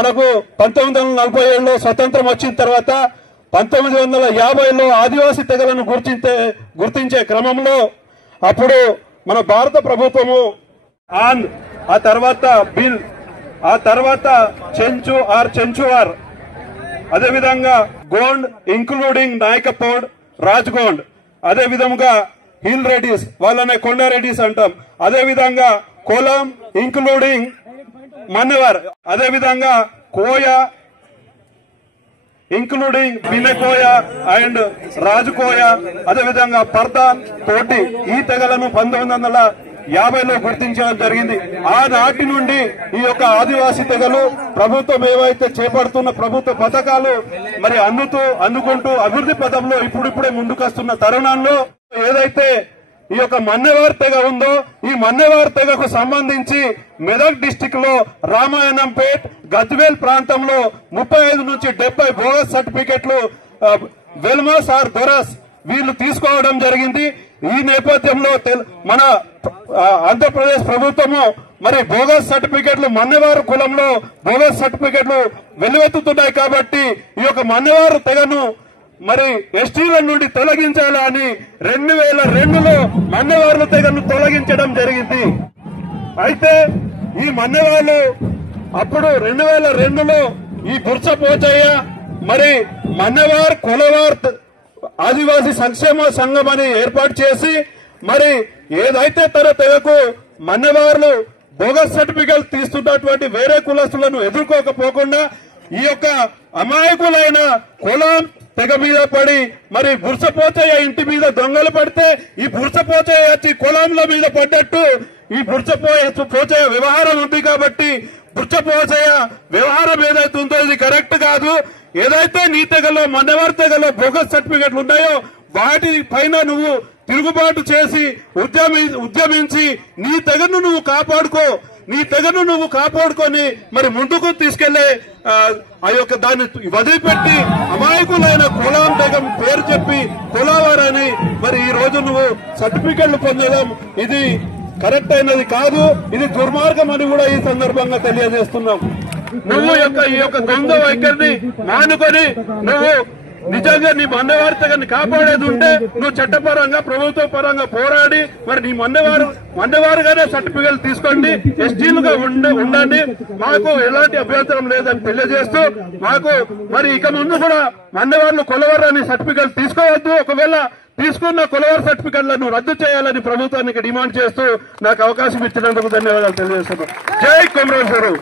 మనకు 1947లో స్వతంత్రం వచ్చిన తర్వాత 1950లో ఆదివాసీ తెగలను గుర్తించే క్రమంలో అప్పుడు మన భారత ప్రభుత్వము ఆ తర్వాత బిల్, ఆ తర్వాత చెంచువార్, అదేవిధంగా గోండ్ ఇంక్లూడింగ్ నాయకపోడ్, రాజ్గోండ్, అదే విధంగా హిల్ రెడ్డిస్, వాళ్ళనే కొండ రెడ్డిస్ అంటాం, అదే విధంగా కోలం ఇంక్లూడింగ్ మన్నెవర్, అదే విధంగా కోయా ఇంక్లూడింగ్ బినెకోయ అండ్ రాజుకోయ, అదే విధంగా పర్దాన్, తోటి, ఈ తెగలను 1950లో గుర్తించడం జరిగింది. ఆనాటి నుండి ఈ యొక్క ఆదివాసీ తెగలు ప్రభుత్వం ఏవైతే చేపడుతున్న ప్రభుత్వ పథకాలు మరి అందుకుంటూ అభివృద్ధి పథంలో ఇప్పుడిప్పుడే ముందుకొస్తున్న తరుణంలో ఏదైతే ఈ యొక్క మన్నెవార్ తెగ ఉందో, ఈ మన్నెవార్ తెగకు సంబంధించి మెదక్ డిస్టిక్ లో రామాయణంపేట్, గజ్వేల్ ప్రాంతంలో 35 నుంచి 70 బోగస్ సర్టిఫికెట్లు వెల్మాస్ ఆర్ దొరస్ వీళ్లు తీసుకోవడం జరిగింది. ఈ నేపథ్యంలో మన ఆంధ్రప్రదేశ్ ప్రభుత్వము మరి బోగస్ సర్టిఫికెట్లు మన్నెవారు కులంలో బోగస్ సర్టిఫికెట్లు వెలువెత్తుతున్నాయి కాబట్టి ఈ యొక్క మన్నెవారు తెగను మరి ఎస్టీల నుండి తొలగించాలని 2002లో మన్నెవార్ల తెగను తొలగించడం జరిగింది. అయితే ఈ మన్నెవాళ్ళు అప్పుడు 2002లో ఈ బుర్సపోచయ్య మరి మన్నెవార్ కొలవార్ ఆదివాసీ సంక్షేమ సంఘం అని ఏర్పాటు చేసి మరి ఏదైతే తన తెగకు మన్నెవార్లు బోగస్ సర్టిఫికెట్ తీస్తున్నటువంటి వేరే కులస్తులను ఎదుర్కోకపోకుండా ఈ యొక్క అమాయకులైన కులం తెగ మీద పడి మరి బుర్సపోచయ్య ఇంటి మీద దొంగలు పడితే ఈ బుర్సపోచయ్య వచ్చి కులంల మీద పడ్డట్టు ఈ బుర్సపోచయ్య వ్యవహారం ఉంది కాబట్టి బుర్సపోచయ్య వ్యవహారం ఏదైతే ఉందో ఇది కరెక్ట్ కాదు. ఏదైతే నీ తెగలో మన్నెవారి తెగలో బోగస్ సర్టిఫికెట్లు ఉన్నాయో వాటి పైన నువ్వు తిరుగుబాటు చేసి ఉద్యమించి నీ తెగను నువ్వు కాపాడుకో, నీ తెగను నువ్వు కాపాడుకొని మరి ముందుకు తీసుకెళ్లే ఆ యొక్క దాన్ని వదిలిపెట్టి అమాయకులైన కులం తెగం పేరు చెప్పి కులవారని మరి ఈ రోజు నువ్వు సర్టిఫికెట్లు పొందడం ఇది కరెక్ట్ అయినది కాదు, ఇది దుర్మార్గం అని కూడా ఈ సందర్భంగా తెలియజేస్తున్నాం. నువ్వు ఈ యొక్క ద్వంద్వ వైఖరిని మానుకొని నువ్వు నిజంగా నీ మన్నెవారి తెగని కాపాడేది ఉంటే నువ్వు చట్టపరంగా ప్రభుత్వ పరంగా పోరాడి మరి నీ మన్నెవారుగానే సర్టిఫికెట్ తీసుకోండి, ఎస్టీలుగా ఉండండి, మాకు ఎలాంటి అభ్యంతరం లేదని తెలియజేస్తూ మాకు మరి ఇక ముందు కూడా మన్నెవార్లు కొలవరని సర్టిఫికెట్ తీసుకోవద్దు, ఒకవేళ తీసుకున్న కొలవర్ సర్టిఫికెట్లను రద్దు చేయాలని ప్రభుత్వానికి డిమాండ్ చేస్తూ నాకు అవకాశం ఇచ్చినందుకు ధన్యవాదాలు తెలియజేస్తున్నాను. జై కొమరేశ్వరరావు.